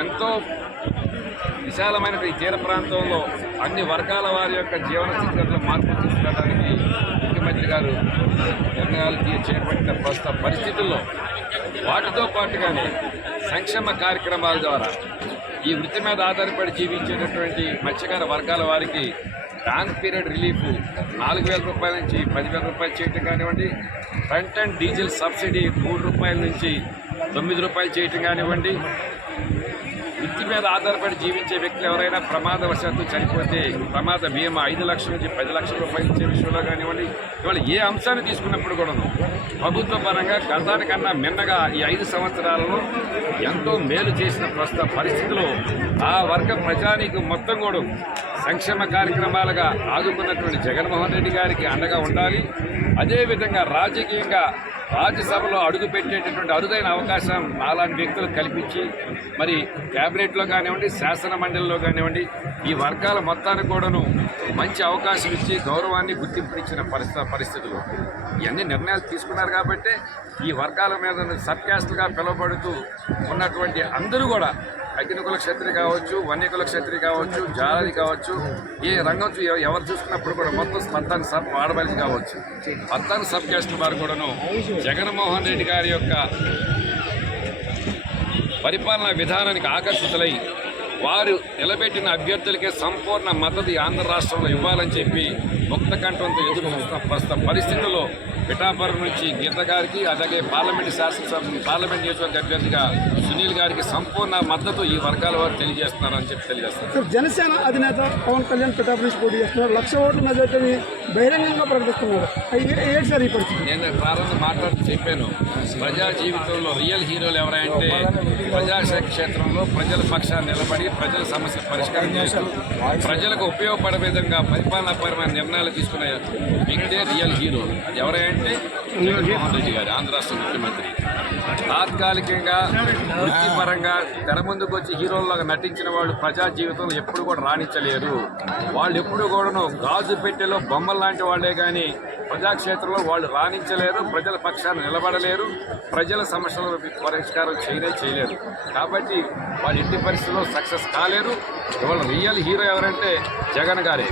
ఎంతో విశాలమైన ఈ తీర ప్రాంతంలో అన్ని వర్గాల వారి యొక్క జీవన స్థితిగతుల మార్పు తీసుకురావడానికి ముఖ్యమంత్రి గారు నిర్ణయాలు చేపట్టిన ప్రస్తుత పరిస్థితుల్లో వాటితో పాటుగానే సంక్షేమ కార్యక్రమాల ద్వారా ఈ వృత్తి మీద ఆధారపడి జీవించేటటువంటి మత్స్యకార వర్గాల వారికి లాంగ్ పీరియడ్ రిలీఫ్ నాలుగు వేల రూపాయల నుంచి పదివేల రూపాయలు చేయటం కానివ్వండి ఫ్రంట్ అండ్ డీజిల్ సబ్సిడీ మూడు రూపాయల నుంచి తొమ్మిది రూపాయలు చేయటం కానివ్వండి మీద ఆధారపడి జీవించే వ్యక్తులు ఎవరైనా ప్రమాదవశాత్తు చనిపోతే ప్రమాద బీమా ఐదు లక్షల నుంచి పది లక్షల రూపాయలు ఇచ్చే విషయంలో కానివ్వండి ఇవాళ ఏ అంశాన్ని తీసుకున్నప్పుడు కూడా ప్రభుత్వ పరంగా గతానికన్నా మిన్నగా ఈ ఐదు సంవత్సరాలలో ఎంతో మేలు చేసిన ప్రస్తుత పరిస్థితిలో ఆ వర్గ ప్రజానికి మొత్తం కూడా సంక్షేమ కార్యక్రమాలుగా ఆదుకున్నటువంటి జగన్మోహన్ రెడ్డి గారికి అండగా ఉండాలి. అదేవిధంగా రాజకీయంగా రాజ్యసభలో అడుగు పెట్టేటటువంటి అరుదైన అవకాశం నాలాంటి వ్యక్తులు కల్పించి మరి క్యాబినెట్లో కానివ్వండి శాసన మండలిలో కానివ్వండి ఈ వర్గాల మొత్తానికి కూడాను మంచి అవకాశం ఇచ్చి గౌరవాన్ని గుర్తింపునిచ్చిన పరిస్థితి పరిస్థితులు. ఇవన్నీ నిర్ణయాలు తీసుకున్నారు కాబట్టి ఈ వర్గాల మీద సబ్ క్యాస్ట్గా పిలువబడుతూ ఉన్నటువంటి అందరూ కూడా అగ్నికుల క్షత్రి కావచ్చు వన్యకుల క్షత్రి కావచ్చు జాలది కావచ్చు ఏ రంగం ఎవరు చూసుకున్నప్పుడు కూడా మొత్తం స్పందన సబ్ ఆడబలిసి కావచ్చు. పద్నాలుగు సబ్ క్యాస్ట్ వారు కూడాను జగన్మోహన్ రెడ్డి గారి యొక్క పరిపాలనా విధానానికి ఆకర్షితులై వారు నిలబెట్టిన అభ్యర్థులకే సంపూర్ణ మద్దతు ఆంధ్ర రాష్ట్రంలో ఇవ్వాలని చెప్పి ముక్త కంఠంతో ఎదురు ప్రస్తుత పరిస్థితుల్లో పిఠాపురం నుంచి గీత గారికి అలాగే పార్లమెంట్ శాసనసభ పార్లమెంట్ నియోజకవర్గ అభ్యర్థిగా సునీల్ గారికి సంపూర్ణ మద్దతు ఈ వర్గాల వారు తెలియజేస్తున్నారని చెప్పి తెలియజేస్తారు జనసేన అధినేత పవన్ కళ్యాణ్ పిఠాపురం నుంచి పోటీ చేస్తున్నారు. లక్ష ఓట్ల మెజార్టీ బహిరంగంగా ప్రకటిస్తున్నారు. ఏంటి సార్ ఈ పరిస్థితి? నేను ప్రారంభం మాట్లాడుతూ చెప్పాను. ప్రజా జీవితంలో రియల్ హీరోలు ఎవరంటే ప్రజా క్షేత్రంలో ప్రజల పక్షాన్ని నిలబడి ప్రజల సమస్యలు పరిష్కారం చేస్తూ ప్రజలకు ఉపయోగపడే విధంగా పరిపాలనాపరమైన నిర్ణయాలు తీసుకునే వ్యక్తే రియల్ హీరో. ఎవరంటే జగన్మోహన్ రెడ్డి గారు ఆంధ్ర రాష్ట్ర ముఖ్యమంత్రి. తాత్కాలికంగా వృత్తిపరంగా తెర ముందుకు వచ్చి హీరోల్లాగా నటించిన వాళ్ళు ప్రజా జీవితంలో ఎప్పుడు కూడా రాణించలేరు. వాళ్ళు ఎప్పుడు కూడాను గాజు పెట్టెలో బొమ్మలు లాంటి వాళ్ళే కానీ ప్రజాక్షేత్రంలో వాళ్ళు రాణించలేరు ప్రజల పక్షాన నిలబడలేరు ప్రజల సమస్యల పరిష్కారం చేయలే చేయలేరు. కాబట్టి వాళ్ళు ఎట్టి పరిస్థితుల్లో సక్సెస్ కాలేరు. ఇవాళ రియల్ హీరో ఎవరంటే జగన్ గారే.